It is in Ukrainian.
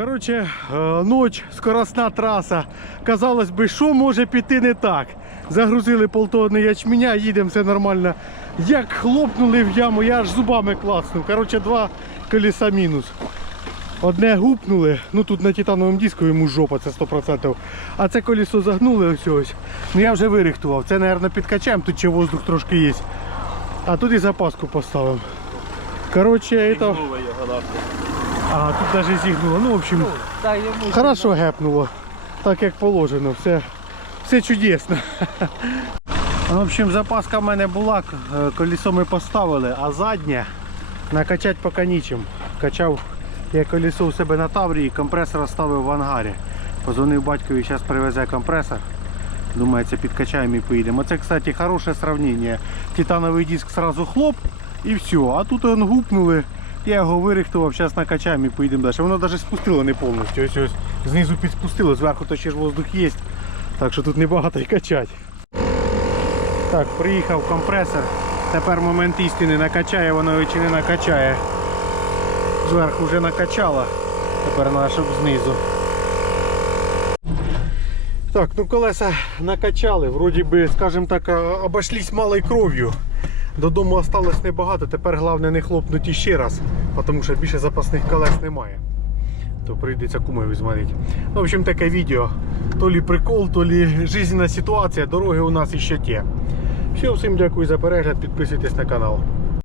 Коротше, е, ніч, скоросна траса. Казалось би, що може піти не так. Загрузили полтонни ячменя, їдемо, все нормально. Як хлопнули в яму, я аж зубами клацнув. Коротше, два колеса мінус. Одне гупнули, ну тут на титановому диску йому жопа, це 100%. А це колесо загнули ось ось. Ну я вже вирихтував. Це, мабуть, підкачаємо, тут ще воздух трошки є. А тут і запаску поставимо. Коротше, это... А, тут навіть зігнуло. Ну, в общем, хорошо гепнуло. Так як положено. Все, все чудесно. В общем, запаска в мене була, е, колесо ми поставили, а заднє накачати поки нічим. Качав я колесо у себе на Таврії, компресор ставив в ангарі. Позвонив батькові, зараз привезе компресор. Це підкачаємо і поїдемо. Це, кстати, хороше сравнення. Титановий диск сразу хлоп і все. А тут он гупнули. Я його вирихтував, зараз накачаємо і поїдемо далі. Воно навіть спустило не повністю. Ось ось знизу підспустило, зверху то ще ж воздух є. Так що тут небагато і качати. Так, приїхав компресор. Тепер момент істини накачає воно чи не накачає. Зверху вже накачало. Тепер треба, щоб знизу. Так, ну колеса накачали, вроді би, скажімо так, обошлись малою кров'ю. Додому осталось небагато, тепер головне не хлопнути ще раз, тому що більше запасних колес немає. То прийдеться кумові дзвонити. Ну, в общем, таке відео. То лі прикол, то лі жизненна ситуація, дороги у нас іще ті. Все, всім дякую за перегляд, підписуйтесь на канал.